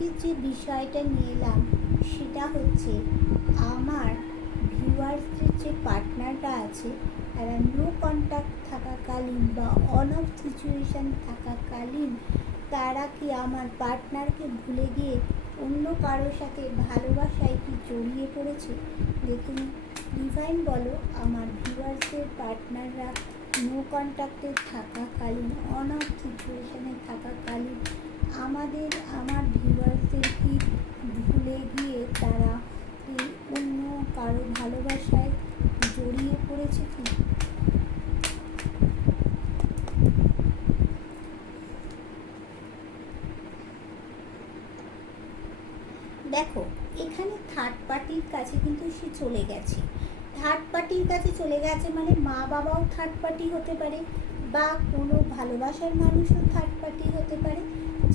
আজকের যে বিষয়টা নিয়ে এলাম সেটা হচ্ছে আমার ভিউয়ার্সদের যে পার্টনাররা আছে তারা নো কন্ট্যাক্ট থাকাকালীন বা অন অফ সিচুয়েশান থাকাকালীন তারা কি আমার পার্টনারকে ভুলে গিয়ে অন্য কারোর সাথে ভালোবাসায় কি জড়িয়ে পড়েছে। দেখুন, ডিভাইন বলো আমার ভিউয়ার্সদের পার্টনাররা নো কন্ট্যাক্টে থাকাকালীন অন অফ সিচুয়েশানে থাকাকালীন আমার ভিউয়ার্সদের কি ভুলে গিয়ে তারা কি অন্য কারো ভালোবাসায় জড়িয়ে পড়েছে কি। দেখো, এখানে থার্ড পার্টির কাছে কিন্তু সে চলে গেছে। থার্ড পার্টির কাছে চলে গেছে মানে মা বাবাও থার্ড পার্টি হতে পারে বা কোনো ভালোবাসার মানুষও থার্ড পার্টি হতে পারে।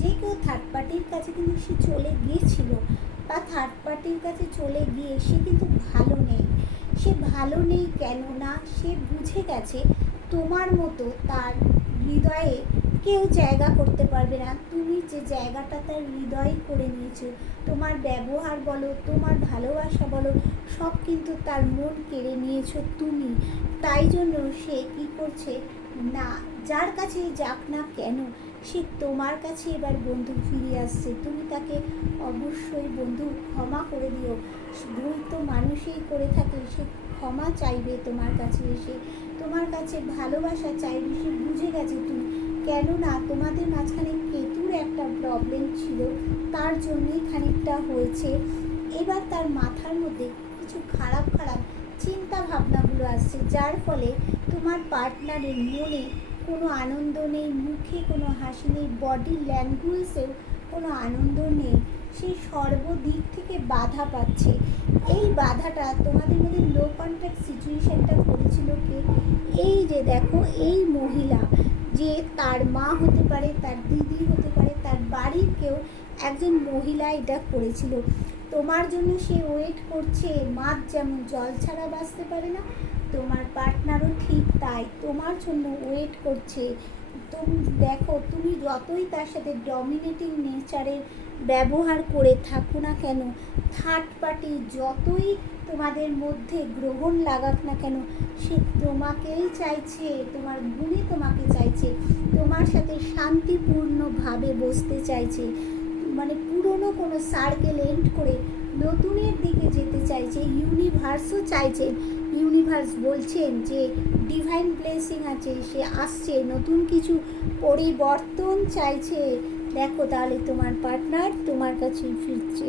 যে কেউ থার্ড পার্টির কাছে কিন্তু সে চলে গিয়েছিল বা থার্ড পার্টির কাছে চলে গিয়ে সে কিন্তু ভালো নেই। সে ভালো নেই কেননা সে বুঝে গেছে তোমার মতো তার হৃদয়ে কেউ জায়গা করতে পারবে না। তুমি যে জায়গাটা তার হৃদয়ে করে নিয়েছো, তোমার ব্যবহার বলো, তোমার ভালোবাসা বলো, সব কিন্তু তার মন কেড়ে নিয়েছো তুমি। তাই জন্য সে কী করছে না, যার কাছে যাক না কেন সে তোমার কাছে এবার বন্ধু ফিরে আসছে। তুমি তাকে অবশ্যই বন্ধু ক্ষমা করে দিও। ভুল তো মানুষই করে থাকে, সে ক্ষমা চাইবে তোমার কাছে এসে, তোমার কাছে ভালোবাসা চাইবে। সে বুঝে গেছে তুমি, কেননা তোমাদের মাঝখানে কেতুর একটা প্রবলেম ছিল, তার জন্যই খানিকটা হয়েছে। এবার তার মাথার মধ্যে কিছু খারাপ খারাপ চিন্তা ভাবনাগুলো আসছে, যার ফলে তোমার পার্টনারের মনে কোনো আনন্দ নেই, মুখে কোনো হাসি নেই, বডি ল্যাঙ্গুয়েজেও কোনো আনন্দ নেই। সে সর্বদিক থেকে বাধা পাচ্ছে। এই বাধাটা তোমাদের মধ্যে লো কন্ট্যাক্ট সিচুয়েশানটা করেছিল কে? এই যে দেখো, এই মহিলা, যে তার মা হতে পারে, তার দিদি হতে পারে, তার বাড়ির কেউ একজন মহিলা এটা করেছিল। তোমার জন্য সে ওয়েট করছে। মাছ যেমন জল ছাড়া বাঁচতে পারে না, তোমার পার্টনারও ঠিক তাই, তোমার জন্য ওয়েট করছে। তুমি দেখো, তুমি যতই তার সাথে ডমিনেটিং নেচারের ব্যবহার করে থাকো না কেন, থার্ড পার্টি যতই তোমাদের মধ্যে গ্রহণ লাগাক না কেন, সে তোমাকেই চাইছে, তোমার গুণে তোমাকে চাইছে, তোমার সাথে শান্তিপূর্ণভাবে বসতে চাইছে। মানে পুরনো কোনো সার্কেল এন্ড করে নতুনের দিকে যেতে চাইছে। ইউনিভার্সও চাইছে, ইউনিভার্স বলছেন যে ডিভাইন ব্লেসিং আছে, সে আসছে, নতুন কিছু পরিবর্তন চাইছে। দেখো তাহলে তোমার পার্টনার তোমার কাছে ফিরছে।